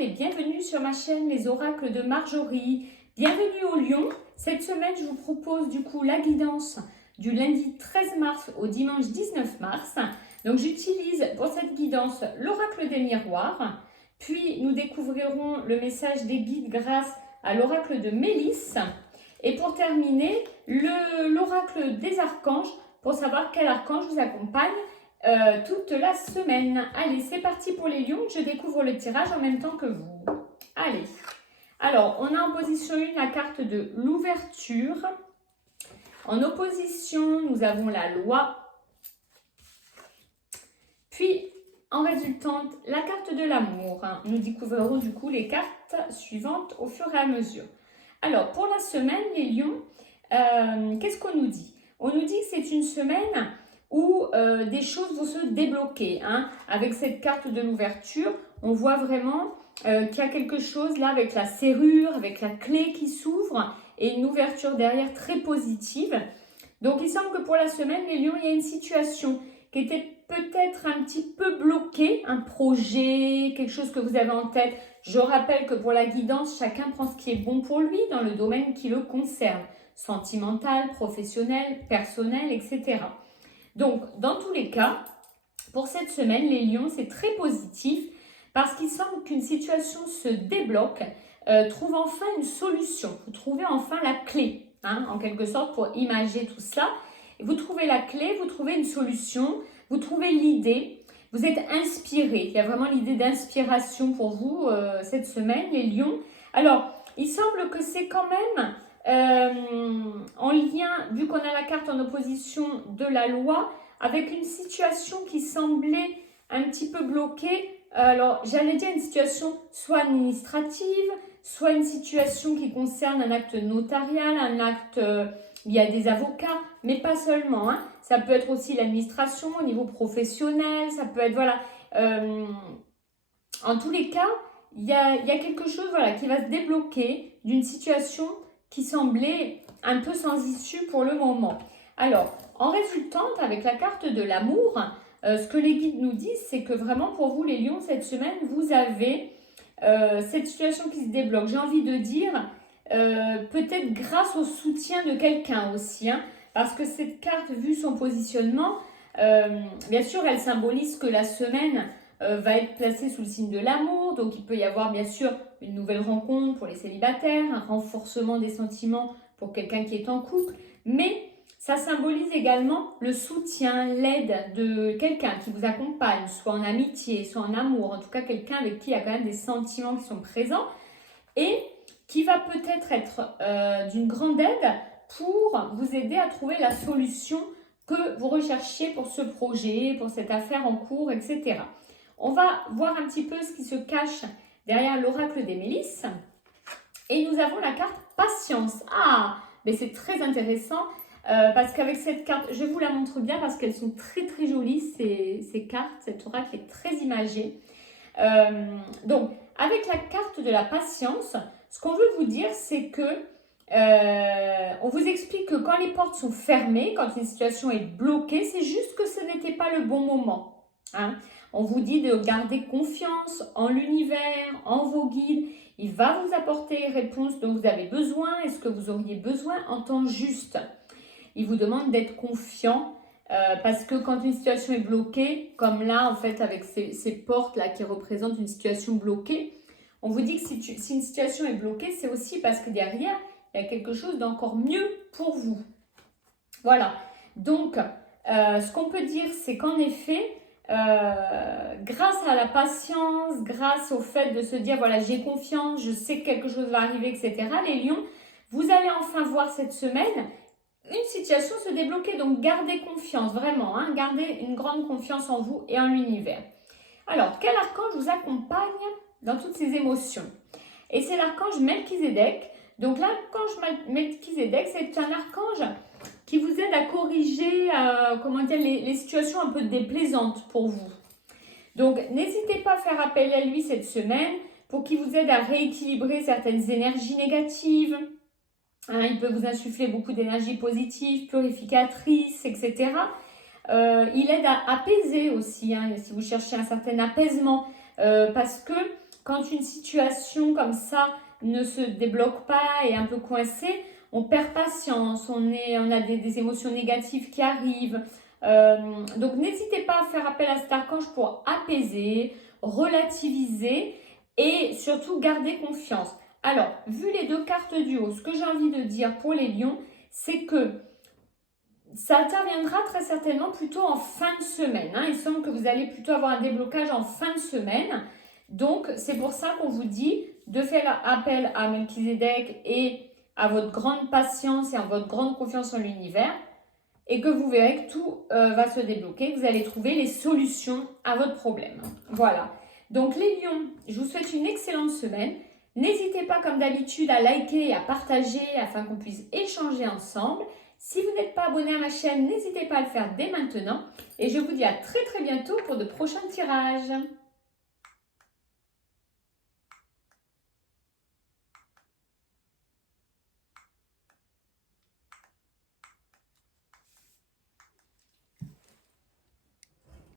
et bienvenue sur ma chaîne Les Oracles de Marjorie. Bienvenue au Lion. Cette semaine, je vous propose du coup la guidance du lundi 13 mars au dimanche 19 mars. Donc j'utilise pour cette guidance l'oracle des miroirs. Puis nous découvrirons le message des guides grâce à l'oracle de Mélisse. Et pour terminer, l'oracle des archanges pour savoir quel archange vous accompagne toute la semaine. Allez, c'est parti pour les lions. Je découvre le tirage en même temps que vous. Allez. Alors, on a en position 1 la carte de l'ouverture. En opposition, nous avons la loi. Puis, en résultante, la carte de l'amour. Nous découvrirons du coup les cartes suivantes au fur et à mesure. Alors, pour la semaine, les lions, qu'est-ce qu'on nous dit? On nous dit que c'est une semaine où des choses vont se débloquer. Avec cette carte de l'ouverture, on voit vraiment qu'il y a quelque chose là avec la serrure, avec la clé qui s'ouvre et une ouverture derrière très positive. Donc, il semble que pour la semaine, les lions, il y a une situation qui était peut-être un petit peu bloquée, un projet, quelque chose que vous avez en tête. Je rappelle que pour la guidance, chacun prend ce qui est bon pour lui dans le domaine qui le concerne, sentimental, professionnel, personnel, etc. Donc, dans tous les cas, pour cette semaine, les lions, c'est très positif parce qu'il semble qu'une situation se débloque, trouve enfin une solution. Vous trouvez enfin la clé, en quelque sorte, pour imager tout ça. Vous trouvez la clé, vous trouvez une solution, vous trouvez l'idée, vous êtes inspiré. Il y a vraiment l'idée d'inspiration pour vous cette semaine, les lions. Alors, il semble que c'est quand même en lien, vu qu'on a la carte en opposition de la loi, avec une situation qui semblait un petit peu bloquée. Alors, j'allais dire une situation soit administrative, soit une situation qui concerne un acte notarial, un acte il y a des avocats, mais pas seulement. Ça peut être aussi l'administration au niveau professionnel, ça peut être, voilà. En tous les cas, il y a quelque chose qui va se débloquer d'une situation qui semblait un peu sans issue pour le moment. Alors, en résultante, avec la carte de l'amour, ce que les guides nous disent, c'est que vraiment pour vous, les lions, cette semaine, vous avez cette situation qui se débloque. J'ai envie de dire, peut-être grâce au soutien de quelqu'un aussi, parce que cette carte, vu son positionnement, bien sûr, elle symbolise que la semaine va être placée sous le signe de l'amour. Donc, il peut y avoir bien sûr une nouvelle rencontre pour les célibataires, un renforcement des sentiments pour quelqu'un qui est en couple. Mais ça symbolise également le soutien, l'aide de quelqu'un qui vous accompagne, soit en amitié, soit en amour. En tout cas, quelqu'un avec qui il y a quand même des sentiments qui sont présents et qui va peut-être être d'une grande aide pour vous aider à trouver la solution que vous recherchiez pour ce projet, pour cette affaire en cours, etc. On va voir un petit peu ce qui se cache derrière l'oracle des Mélisses. Et nous avons la carte patience. Mais c'est très intéressant parce qu'avec cette carte, je vous la montre bien parce qu'elles sont très très jolies ces cartes. Cet oracle est très imagé. Donc, avec la carte de la patience, ce qu'on veut vous dire, c'est que on vous explique que quand les portes sont fermées, quand une situation est bloquée, c'est juste que ce n'était pas le bon moment. On vous dit de garder confiance en l'univers, en vos guides. Il va vous apporter les réponses dont vous avez besoin et ce que vous auriez besoin en temps juste. Il vous demande d'être confiant parce que quand une situation est bloquée, comme là en fait avec ces portes-là qui représentent une situation bloquée, on vous dit que si une situation est bloquée, c'est aussi parce que derrière, il y a quelque chose d'encore mieux pour vous. Voilà. Donc, ce qu'on peut dire, c'est qu'en effet, grâce à la patience, grâce au fait de se dire, voilà, j'ai confiance, je sais que quelque chose va arriver, etc., les lions, vous allez enfin voir cette semaine une situation se débloquer. Donc, gardez confiance, vraiment, gardez une grande confiance en vous et en l'univers. Alors, quel archange vous accompagne dans toutes ces émotions? Et c'est l'archange Melchizedek. Donc, l'archange Melchizedek, c'est un archange qui vous aide à corriger les situations un peu déplaisantes pour vous. Donc, n'hésitez pas à faire appel à lui cette semaine pour qu'il vous aide à rééquilibrer certaines énergies négatives. Il peut vous insuffler beaucoup d'énergie positive, purificatrice, etc. Il aide à apaiser aussi, si vous cherchez un certain apaisement, parce que quand une situation comme ça ne se débloque pas et est un peu coincée, on perd patience, on a des émotions négatives qui arrivent. Donc n'hésitez pas à faire appel à cet archange pour apaiser, relativiser et surtout garder confiance. Alors, vu les deux cartes du haut, ce que j'ai envie de dire pour les lions, c'est que ça interviendra très certainement plutôt en fin de semaine. Il semble que vous allez plutôt avoir un déblocage en fin de semaine. Donc, c'est pour ça qu'on vous dit de faire appel à Melchizedek et à votre grande patience et à votre grande confiance en l'univers. Et que vous verrez que tout va se débloquer, que vous allez trouver les solutions à votre problème. Voilà. Donc, les lions, je vous souhaite une excellente semaine. N'hésitez pas, comme d'habitude, à liker et à partager afin qu'on puisse échanger ensemble. Si vous n'êtes pas abonné à ma chaîne, n'hésitez pas à le faire dès maintenant. Et je vous dis à très bientôt pour de prochains tirages.